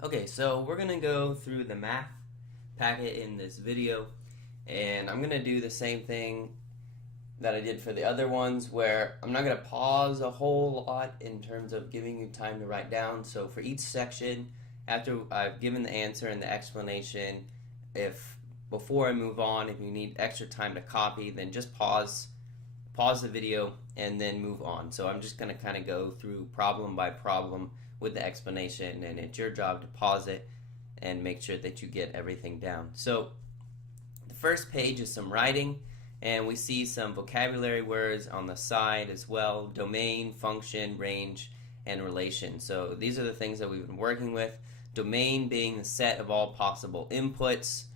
Okay, so we're going to go through the math packet in this video, and I'm going to do the same thing that I did for the other ones where I'm not going to pause a whole lot in terms of giving you time to write down. So for each section, after I've given the answer and the explanation, if before I move on, if you need extra time to copy, then just pause the video and then move on. So I'm just going to kind of go through problem by problem with the explanation, and it's your job to pause it and make sure that you get everything down. So the first page is some writing, and we see some vocabulary words on the side as well: domain, function, range, and relation. So these are the things that we've been working with. Domain being the set of all possible inputs,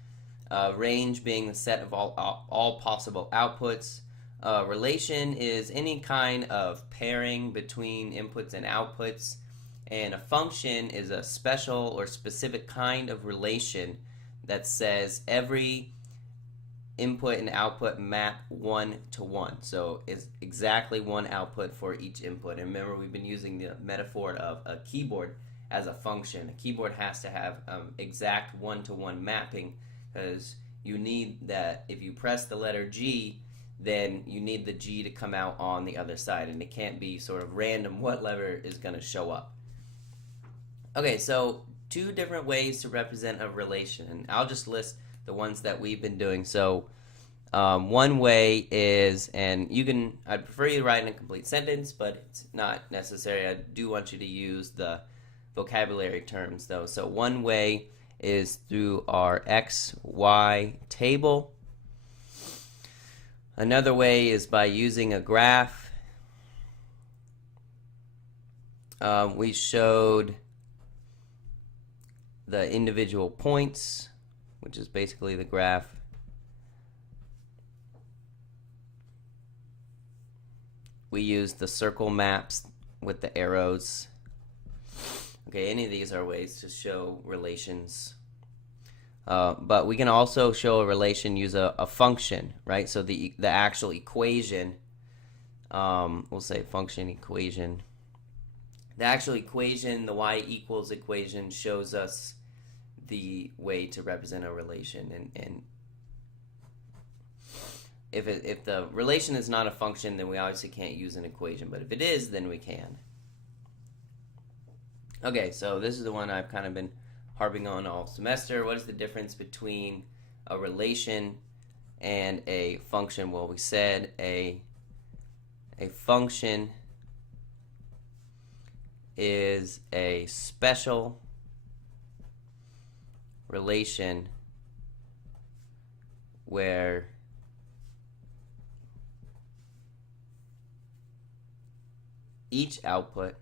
range being the set of all possible outputs. Relation is any kind of pairing between inputs and outputs, and a function is a special or specific kind of relation that says every input and output map 1 to 1. So it's exactly one output for each input. And remember, we've been using the metaphor of a keyboard as a function. A keyboard has to have exact 1 to 1 mapping, because you need that. If you press the letter G, then you need the G to come out on the other side, and it can't be sort of random what letter is going to show up. Okay, so two different ways to represent a relation, and I'll just list the ones that we've been doing. So one way is, and I'd prefer you to write in a complete sentence, but it's not necessary. I do want you to use the vocabulary terms though. So one way is through our X, Y table. Another way is by using a graph. We showed the individual points, which is basically the graph. We used the circle maps with the arrows. Okay, any of these are ways to show relations. But we can also show a relation, use a function, right? So the actual equation, we'll say function equation. The actual equation, the y equals equation, shows us the way to represent a relation. And if the relation is not a function, then we obviously can't use an equation. But if it is, then we can. Okay, so this is the one I've kind of been harping on all semester. What is the difference between a relation and a function? Well, we said a function is a special relation where each output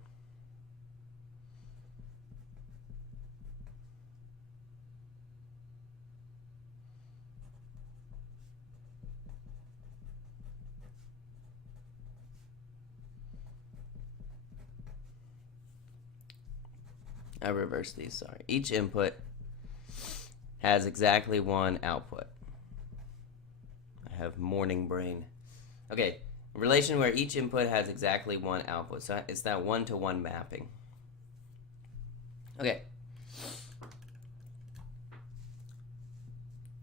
I reversed these, sorry. Each input has exactly one output. I have morning brain. Okay, relation where each input has exactly one output. So it's that 1 to 1 mapping. Okay.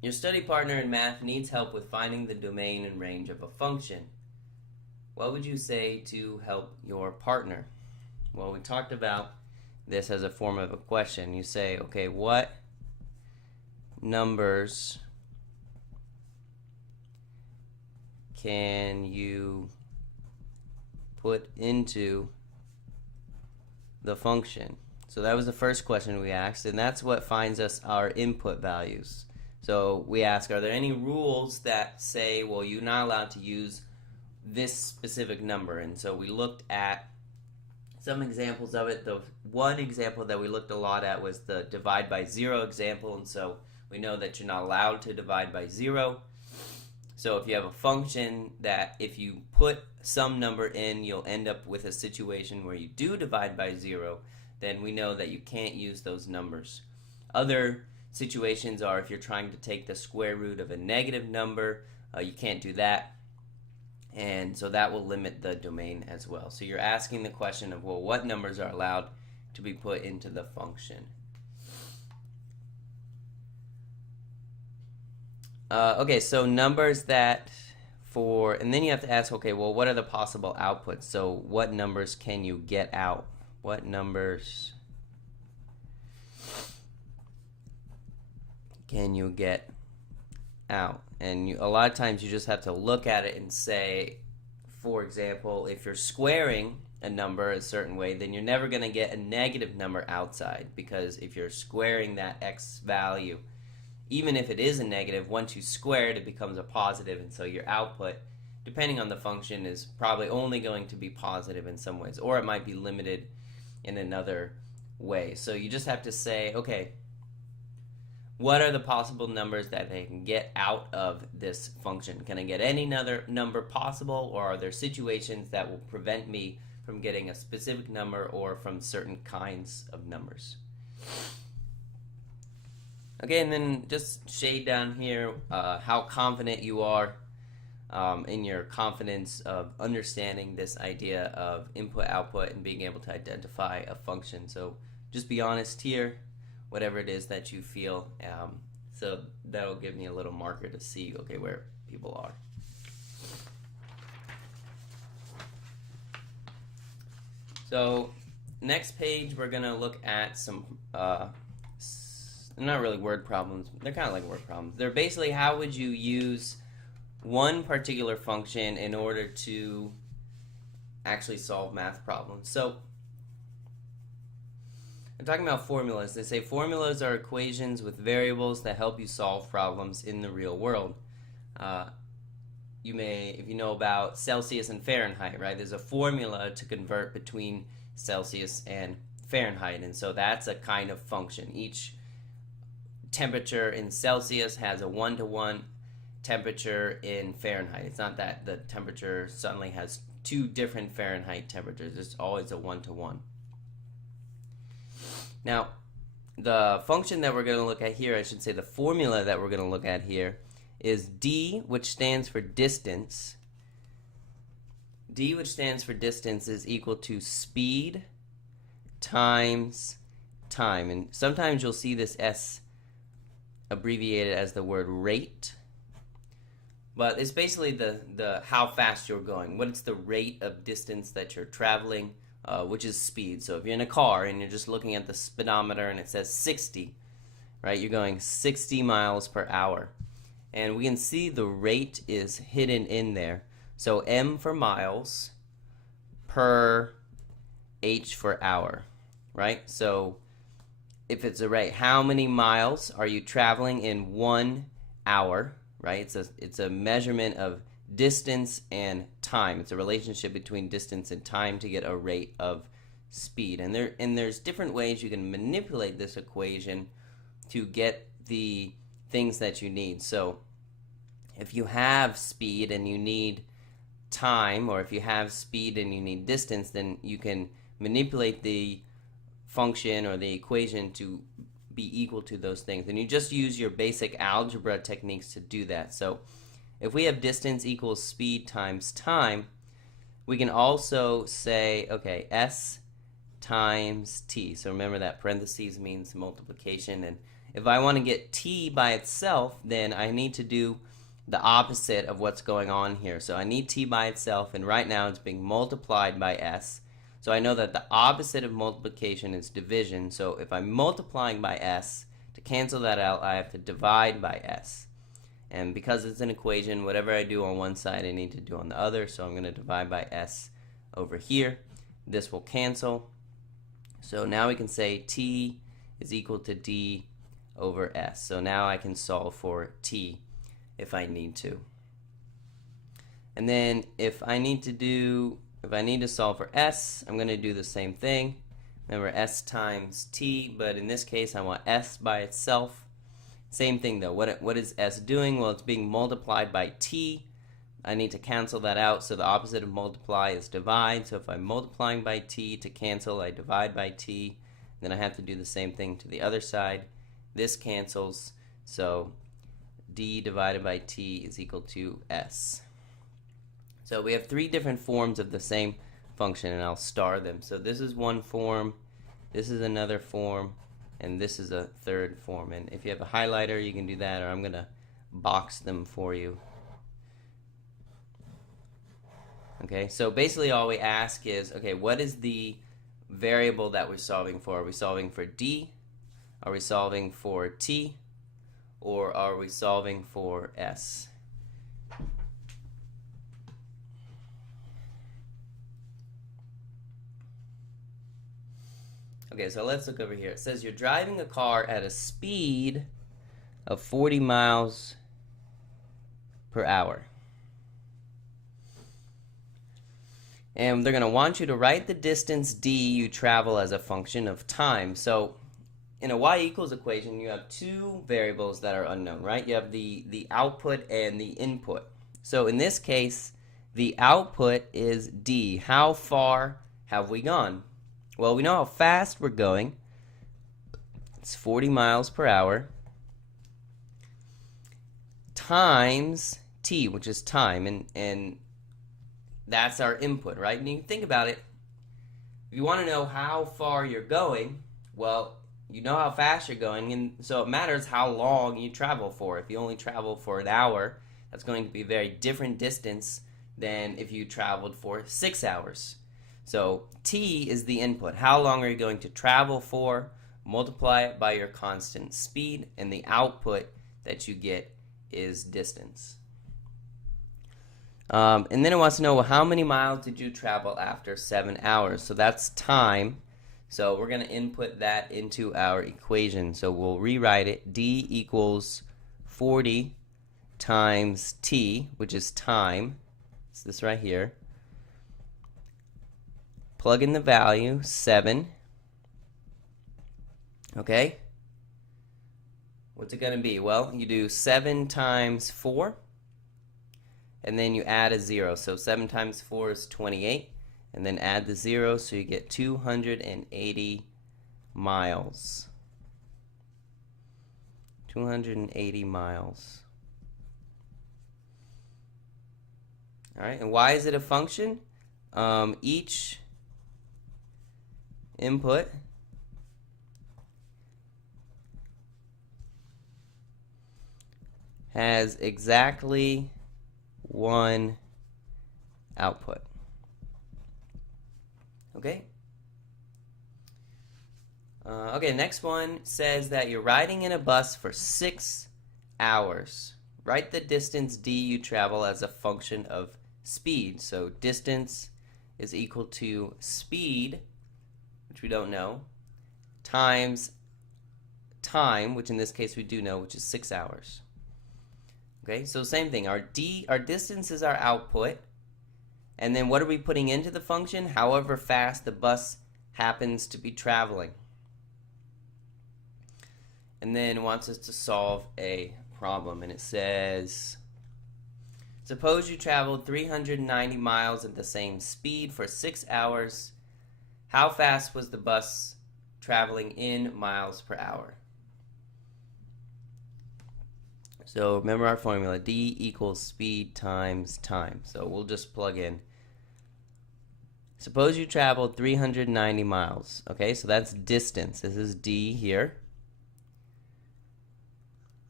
Your study partner in math needs help with finding the domain and range of a function. What would you say to help your partner? Well, we talked about this as a form of a question. You say, okay, what numbers can you put into the function? So that was the first question we asked, and that's what finds us our input values. So we ask, are there any rules that say, well, you're not allowed to use this specific number? And so we looked at some examples of it. The one example that we looked a lot at was the divide by 0 example, and so we know that you're not allowed to divide by 0. So if you have a function that if you put some number in, you'll end up with a situation where you do divide by 0, then we know that you can't use those numbers. Other situations are if you're trying to take the square root of a negative number, you can't do that. And so that will limit the domain as well. So you're asking the question of, well, what numbers are allowed to be put into the function? Okay, so numbers that and then you have to ask, okay, well, what are the possible outputs? So what numbers can you get out? What numbers can you get out? And a lot of times you just have to look at it and say, for example, if you're squaring a number a certain way, then you're never going to get a negative number outside, because if you're squaring that x value, even if it is a negative, once you square it, it becomes a positive, and so your output, depending on the function, is probably only going to be positive in some ways, or it might be limited in another way. So you just have to say, okay, what are the possible numbers that they can get out of this function? Can I get any other number possible, or are there situations that will prevent me from getting a specific number or from certain kinds of numbers? Okay, and then just shade down here how confident you are in your confidence of understanding this idea of input-output and being able to identify a function. So just be honest here, whatever it is that you feel. So that'll give me a little marker to see, okay, where people are. So next page, we're going to look at some not really word problems. They're kind of like word problems. They're basically how would you use one particular function in order to actually solve math problems. So I'm talking about formulas. They say formulas are equations with variables that help you solve problems in the real world. You may, if you know about Celsius and Fahrenheit, right? There's a formula to convert between Celsius and Fahrenheit, and so that's a kind of function. Each temperature in Celsius has a 1-to-1 temperature in Fahrenheit. It's not that the temperature suddenly has two different Fahrenheit temperatures. It's always a 1-to-1. Now, the function that we're going to look at here, I should say the formula that we're going to look at here, is d, which stands for distance. D, which stands for distance, is equal to speed times time. And sometimes you'll see this S abbreviated as the word rate. But it's basically the how fast you're going. What is the rate of distance that you're traveling, which is speed. So if you're in a car and you're just looking at the speedometer and it says 60, right? You're going 60 miles per hour. And we can see the rate is hidden in there. So m for miles per h for hour, right? So if it's a rate, how many miles are you traveling in 1 hour, right? It's a measurement of distance and time. It's a relationship between distance and time to get a rate of speed. And there's different ways you can manipulate this equation to get the things that you need. So if you have speed and you need time, or if you have speed and you need distance, then you can manipulate the function or the equation to be equal to those things. And you just use your basic algebra techniques to do that. So if we have distance equals speed times time, we can also say, okay, S times T. So remember that parentheses means multiplication. And if I want to get T by itself, then I need to do the opposite of what's going on here. So I need T by itself, and right now it's being multiplied by S. So I know that the opposite of multiplication is division. So if I'm multiplying by S, to cancel that out, I have to divide by S. And because it's an equation, whatever I do on one side, I need to do on the other. So I'm going to divide by S over here. This will cancel. So now we can say T is equal to D over S. So now I can solve for T if I need to. And then if I need to solve for S, I'm going to do the same thing. Remember, S times T, but in this case I want S by itself. Same thing though. What is S doing? Well, it's being multiplied by T. I need to cancel that out, so the opposite of multiply is divide. So if I'm multiplying by T, to cancel, I divide by T. Then I have to do the same thing to the other side. This cancels, so D divided by T is equal to S. So we have three different forms of the same function, and I'll star them. So this is one form, this is another form, and this is a third form. And if you have a highlighter, you can do that, or I'm going to box them for you. Okay, so basically all we ask is, okay, what is the variable that we're solving for? Are we solving for D? Are we solving for T? Or are we solving for S? Okay, so let's look over here. It says you're driving a car at a speed of 40 miles per hour. And they're going to want you to write the distance d you travel as a function of time. So in a y equals equation, you have two variables that are unknown, right? You have the output and the input. So in this case, the output is d. How far have we gone? Well, we know how fast we're going. It's 40 miles per hour times t, which is time, and that's our input, right? And you can think about it. If you want to know how far you're going, well, you know how fast you're going, and so it matters how long you travel for. If you only travel for an hour, that's going to be a very different distance than if you traveled for 6 hours. So t is the input. How long are you going to travel for? Multiply it by your constant speed, and the output that you get is distance. And then it wants to know, well, how many miles did you travel after 7 hours? So that's time. So we're going to input that into our equation. So we'll rewrite it. D equals 40 times t, which is time. It's this right here. Plug in the value, 7. Okay? What's it going to be? Well, you do 7 times 4. And then you add a 0. So 7 times 4 is 28. And then add the 0, so you get 280 miles. 280 miles. All right, and why is it a function? Each input has exactly one output. Okay? Okay, next one says that you're riding in a bus for 6 hours. Write the distance d you travel as a function of speed. So distance is equal to speed, which we don't know, times time, which in this case we do know, which is 6 hours. Okay, so same thing. Our distance is our output. And then what are we putting into the function? However fast the bus happens to be traveling. And then it wants us to solve a problem. And it says, suppose you traveled 390 miles at the same speed for 6 hours. How fast was the bus traveling in miles per hour? So remember our formula, d equals speed times time. So we'll just plug in. Suppose you traveled 390 miles. Okay, so that's distance. This is d here.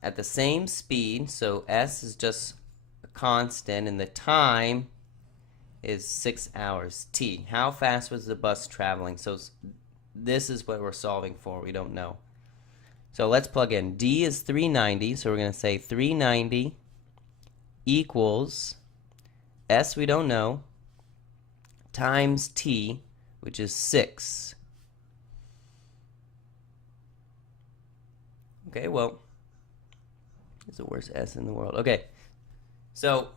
At the same speed, so s is just a constant, and the time is 6 hours, t. How fast was the bus traveling? So this is what we're solving for. We don't know. So let's plug in. D is 390, so we're going to say 390 equals S, we don't know, times T, which is 6. Okay, well, it's the worst S in the world. Okay, so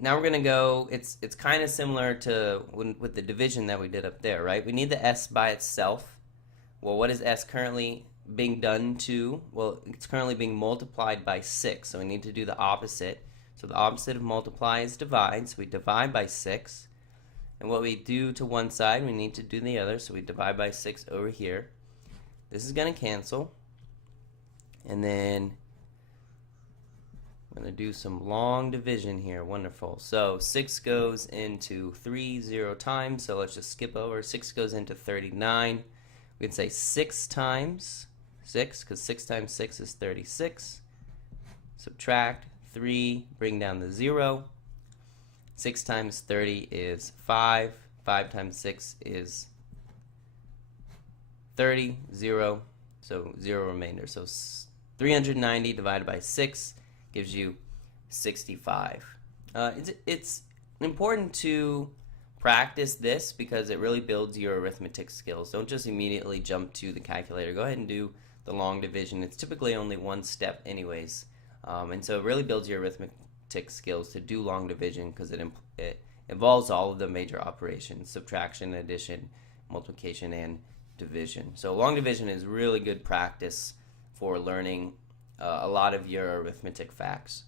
now we're going to go, it's kind of similar to with the division that we did up there, right? We need the S by itself. Well, what is S currently being done to? Well, it's currently being multiplied by 6, so we need to do the opposite. So the opposite of multiply is divide, so we divide by 6. And what we do to one side, we need to do the other, so we divide by 6 over here. This is going to cancel. And then I'm going to do some long division here. Wonderful. So 6 goes into 3 0 times, so let's just skip over. 6 goes into 39. We can say 6 times 6, because 6 times 6 is 36. Subtract 3, bring down the 0. 6 times 30 is 5. 5 times 6 is 30, 0, so 0 remainder. So 390 divided by 6 gives you 65. It's important to practice this because it really builds your arithmetic skills. Don't just immediately jump to the calculator. Go ahead and do the long division. It's typically only one step anyways. And so it really builds your arithmetic skills to do long division because it involves all of the major operations: subtraction, addition, multiplication, and division. So long division is really good practice for learning a lot of your arithmetic facts.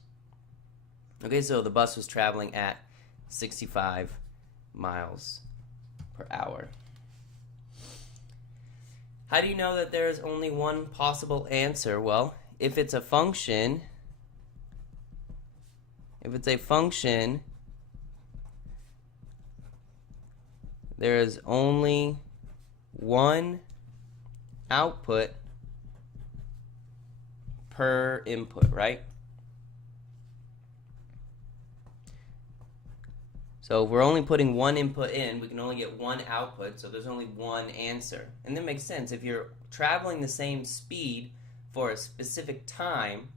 Okay, so the bus was traveling at 65 miles per hour. How do you know that there is only one possible answer? Well, if it's a function, there is only one output per input, right? So if we're only putting one input in, we can only get one output, so there's only one answer. And that makes sense. If you're traveling the same speed for a specific time,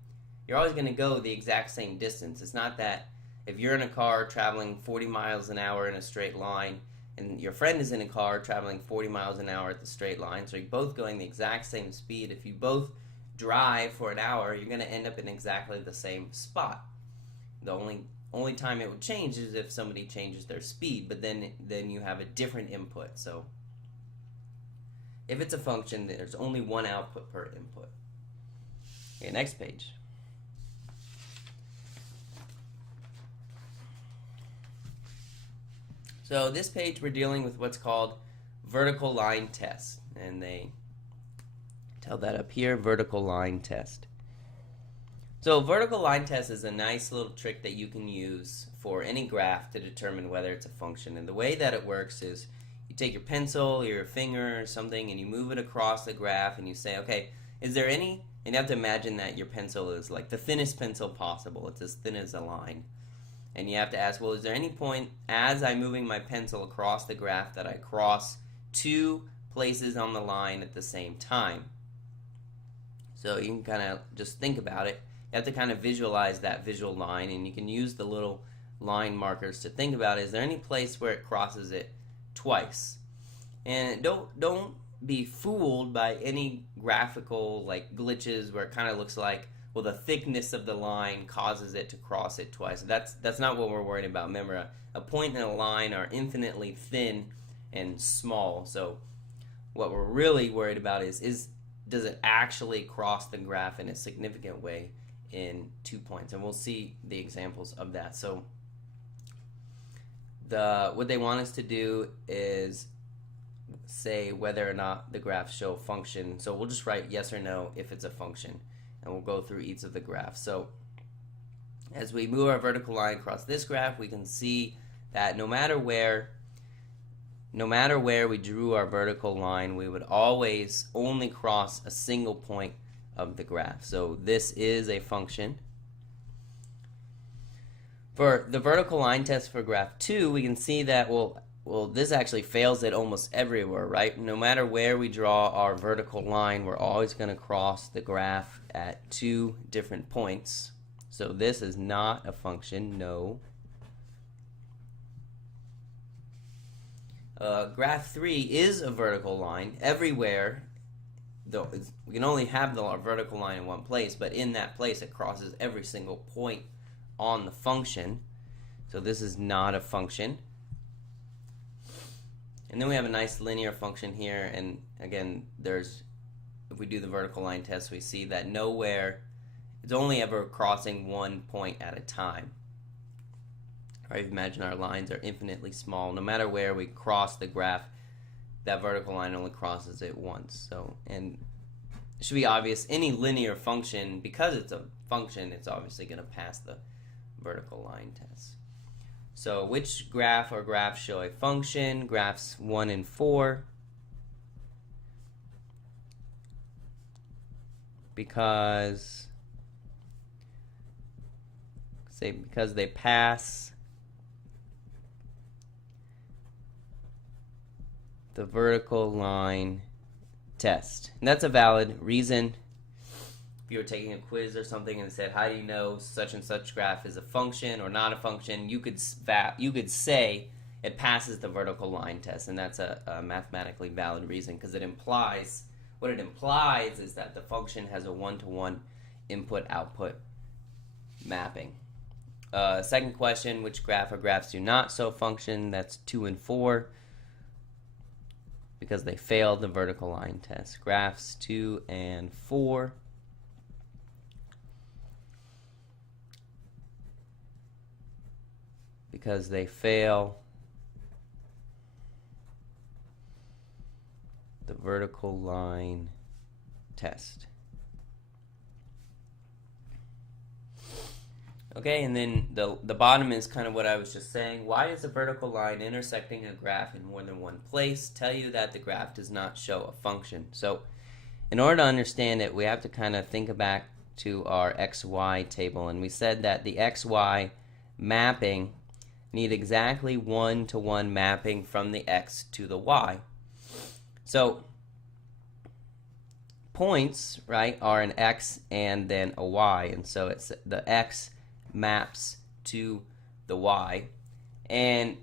you're always going to go the exact same distance. It's not that if you're in a car traveling 40 miles an hour in a straight line, and your friend is in a car traveling 40 miles an hour at the straight line, so you're both going the exact same speed. If you both drive for an hour, you're going to end up in exactly the same spot. The only time it would change is if somebody changes their speed, but then you have a different input. So if it's a function, there's only one output per input. Okay, next page. So this page we're dealing with what's called vertical line test, and they tell that up here, vertical line test. So vertical line test is a nice little trick that you can use for any graph to determine whether it's a function. And the way that it works is you take your pencil or your finger or something and you move it across the graph and you say, okay, is there any, and you have to imagine that your pencil is like the thinnest pencil possible. It's as thin as a line. And you have to ask, well, is there any point as I'm moving my pencil across the graph that I cross two places on the line at the same time? So you can kind of just think about it. You have to kind of visualize that visual line, and you can use the little line markers to think about, is there any place where it crosses it twice? And don't be fooled by any graphical like glitches where it kind of looks like, well, the thickness of the line causes it to cross it twice. That's not what we're worried about. Remember, a point and a line are infinitely thin and small. So what we're really worried about is does it actually cross the graph in a significant way in 2 points? And we'll see the examples of that. So what they want us to do is say whether or not the graphs show a function. So we'll just write yes or no if it's a function, and we'll go through each of the graphs. So as we move our vertical line across this graph, we can see that no matter where we drew our vertical line, we would always only cross a single point of the graph. So this is a function. For the vertical line test for graph 2, we can see that, well, this actually fails it almost everywhere, right? No matter where we draw our vertical line, we're always going to cross the graph at 2 different points. So this is not a function, no. Graph 3 is a vertical line everywhere, though we can only have the vertical line in one place, but in that place it crosses every single point on the function. So this is not a function. And then we have a nice linear function here, and again, if we do the vertical line test, we see that nowhere, it's only ever crossing one point at a time. Right, imagine our lines are infinitely small. No matter where we cross the graph, that vertical line only crosses it once. So, and it should be obvious, any linear function, because it's a function, it's obviously going to pass the vertical line test. So which graph or graphs show a function? Graphs 1 and 4. Because say because they pass the vertical line test. And that's a valid reason. If you were taking a quiz or something and it said, how do you know such and such graph is a function or not a function, you could say it passes the vertical line test, and that's a mathematically valid reason, because it implies, what it implies is that the function has a one-to-one input-output mapping. Second question, which graph or graphs do not show function? That's 2 and 4, because they failed the vertical line test. Graphs 2 and 4. Because they fail the vertical line test. Okay, and then the bottom is kind of what I was just saying. Why does a vertical line intersecting a graph in more than one place tell you that the graph does not show a function? So in order to understand it, we have to kind of think back to our XY table, and we said that the XY mapping need exactly one-to-one mapping from the X to the Y. So points, right, are an X and then a Y, and so it's the X maps to the Y, and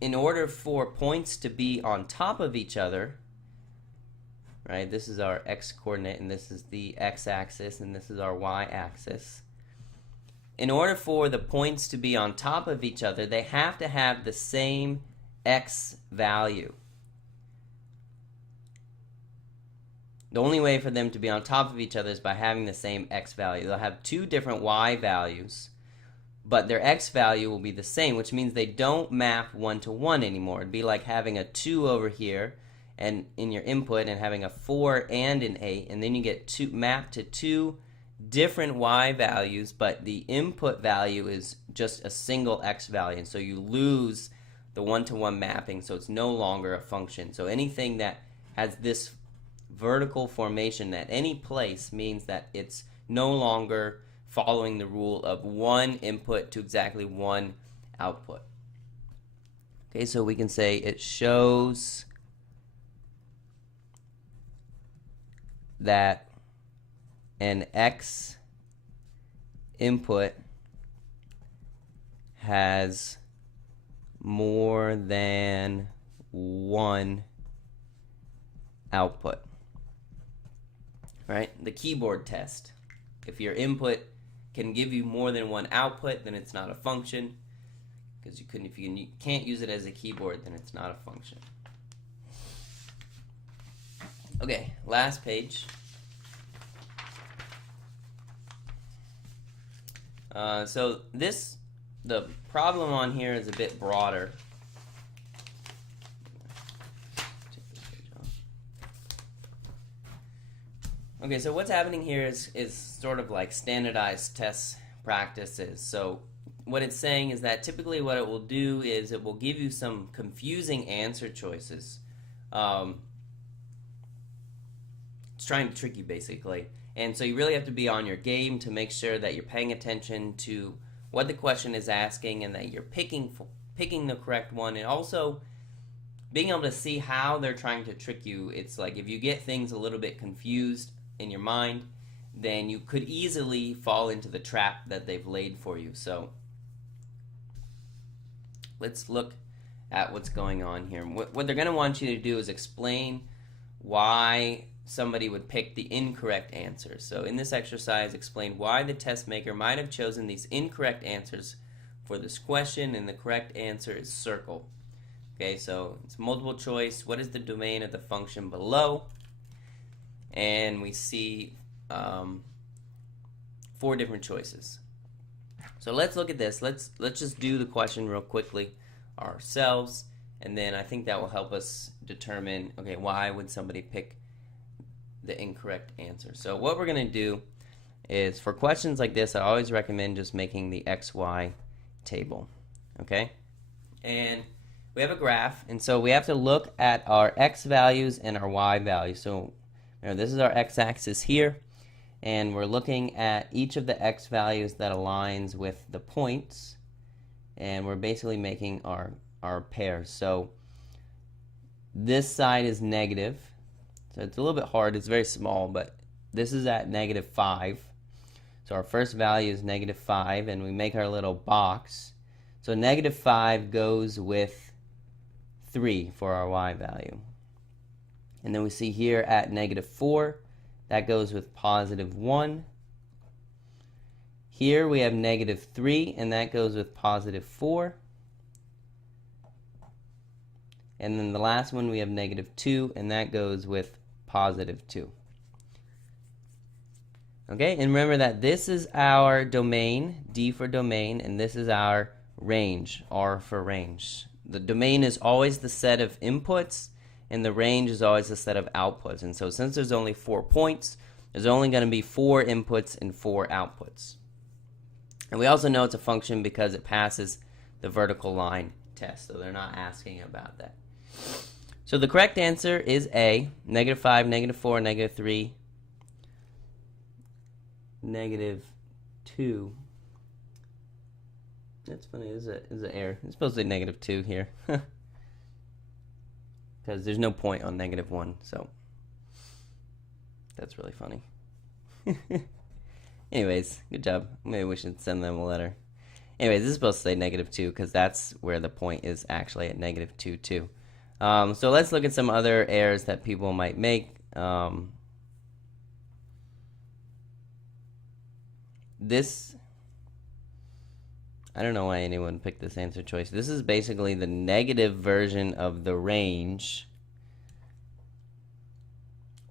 in order for points to be on top of each other, right, this is our X coordinate and this is the X axis and this is our Y axis. In order for the points to be on top of each other, they have to have the same X value. The only way for them to be on top of each other is by having the same X value. They'll have two different Y values, but their X value will be the same, which means they don't map one-to-one anymore. It'd be like having a 2 over here and in your input and having a 4 and an 8, and then you get mapped to two different Y values, but the input value is just a single X value, and so you lose the one-to-one mapping, so it's no longer a function. So anything that has this vertical formation at any place means that it's no longer following the rule of one input to exactly one output. Okay, so we can say it shows that an X input has more than one output. Right? The keyboard test. If your input can give you more than one output, then it's not a function. Because if you can't use it as a keyboard, then it's not a function. Okay, last page. So the problem on here is a bit broader. Okay, so what's happening here is sort of like standardized test practices. So what it's saying is that typically what it will do is it will give you some confusing answer choices. It's trying to trick you basically. And so you really have to be on your game to make sure that you're paying attention to what the question is asking and that you're picking the correct one, and also being able to see how they're trying to trick you. It's like if you get things a little bit confused in your mind, then you could easily fall into the trap that they've laid for you. So let's look at what's going on here. What they're going to want you to do is explain why somebody would pick the incorrect answer. So in this exercise, explain why the test maker might have chosen these incorrect answers for this question, and the correct answer is circle. Okay, so it's multiple choice. What is the domain of the function below? And we see 4 different choices. So let's look at this. Let's just do the question real quickly ourselves, and then I think that will help us determine, okay, why would somebody pick the incorrect answer. So what we're going to do is, for questions like this, I always recommend just making the XY table. Okay? And we have a graph, and so we have to look at our X values and our Y values. So this is our X-axis here, and we're looking at each of the x values that aligns with the points, and we're basically making our pairs. So this side is negative, so it's a little bit hard, it's very small, but this is at -5. So our first value is -5, and we make our little box. So -5 goes with 3 for our y value. And then we see here at -4, that goes with +1. Here we have -3, and that goes with +4. And then the last one we have -2, and that goes with +2. Okay, and remember that this is our domain, D for domain, and this is our range, R for range. The domain is always the set of inputs, and the range is always the set of outputs. And so since there's only 4 points, there's only going to be 4 inputs and 4 outputs. And we also know it's a function because it passes the vertical line test, so they're not asking about that. So the correct answer is A, -5, -4, -3, -2. That's funny, there's an error. It's supposed to say -2 here. Because there's no point on -1, so that's really funny. Anyways, good job. Maybe we should send them a letter. Anyways, this is supposed to say -2 because that's where the point is actually at -2 too. So let's look at some other errors that people might make. This, I don't know why anyone picked this answer choice. This is basically the negative version of the range,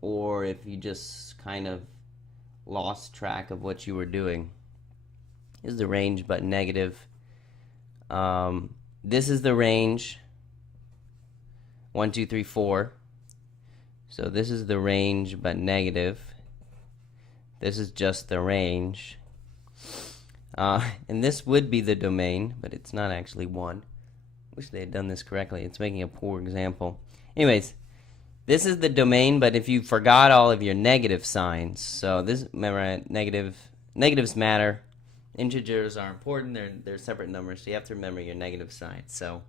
or if you just kind of lost track of what you were doing. This is the range but negative. This is the range, 1, 2, 3, 4. So this is the range but negative. This is just the range. And this would be the domain, but it's not actually 1. Wish they had done this correctly. It's making a poor example. Anyways, this is the domain, but if you forgot all of your negative signs, so this, remember, negatives matter. Integers are important. They're separate numbers, so you have to remember your negative signs. So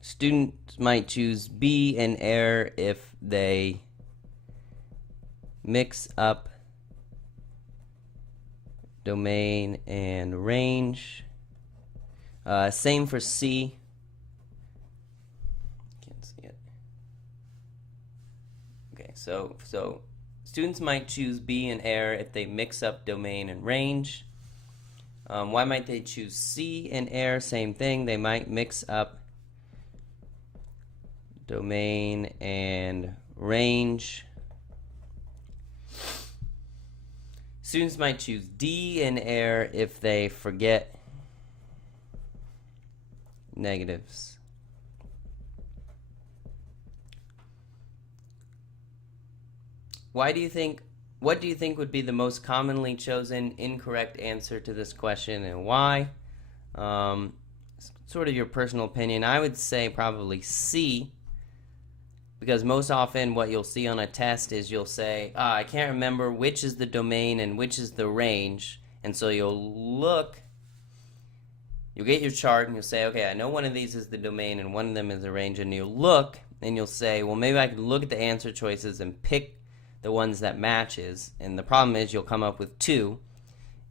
students might choose B and error if they mix up domain and range. Same for C. Can't see it. Okay, so students might choose B and error if they mix up domain and range. Why might they choose C and error? Same thing. They might mix up domain and range. Students might choose D and error if they forget negatives. What do you think would be the most commonly chosen incorrect answer to this question, and why? Sort of your personal opinion. I would say probably C, because most often what you'll see on a test is you'll say, I can't remember which is the domain and which is the range. And so you'll get your chart and you'll say, okay, I know one of these is the domain and one of them is the range. And you'll look and you'll say, well, maybe I can look at the answer choices and pick the ones that matches. And the problem is you'll come up with 2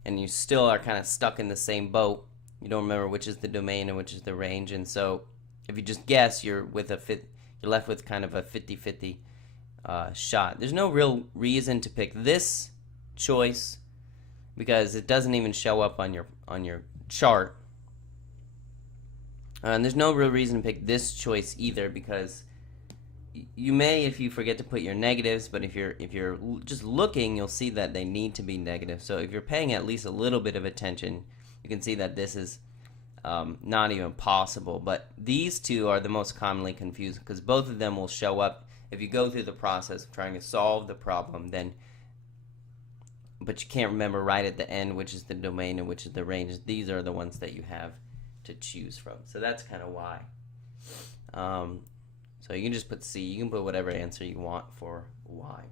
and you still are kind of stuck in the same boat. You don't remember which is the domain and which is the range. And so if you just guess, you're left with kind of a 50-50 shot. There's no real reason to pick this choice because it doesn't even show up on your chart. And there's no real reason to pick this choice either, because you may, if you forget to put your negatives, but if you're just looking, you'll see that they need to be negative. So if you're paying at least a little bit of attention, you can see that this is not even possible. But these two are the most commonly confused because both of them will show up if you go through the process of trying to solve the problem, but you can't remember right at the end which is the domain and which is the range. These are the ones that you have to choose from. So that's kind of why. So you can just put C. You can put whatever answer you want for y.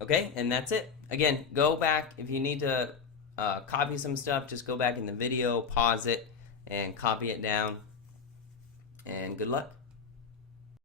Okay, and that's it. Again, go back. If you need to copy some stuff, just go back in the video, pause it, and copy it down. And good luck.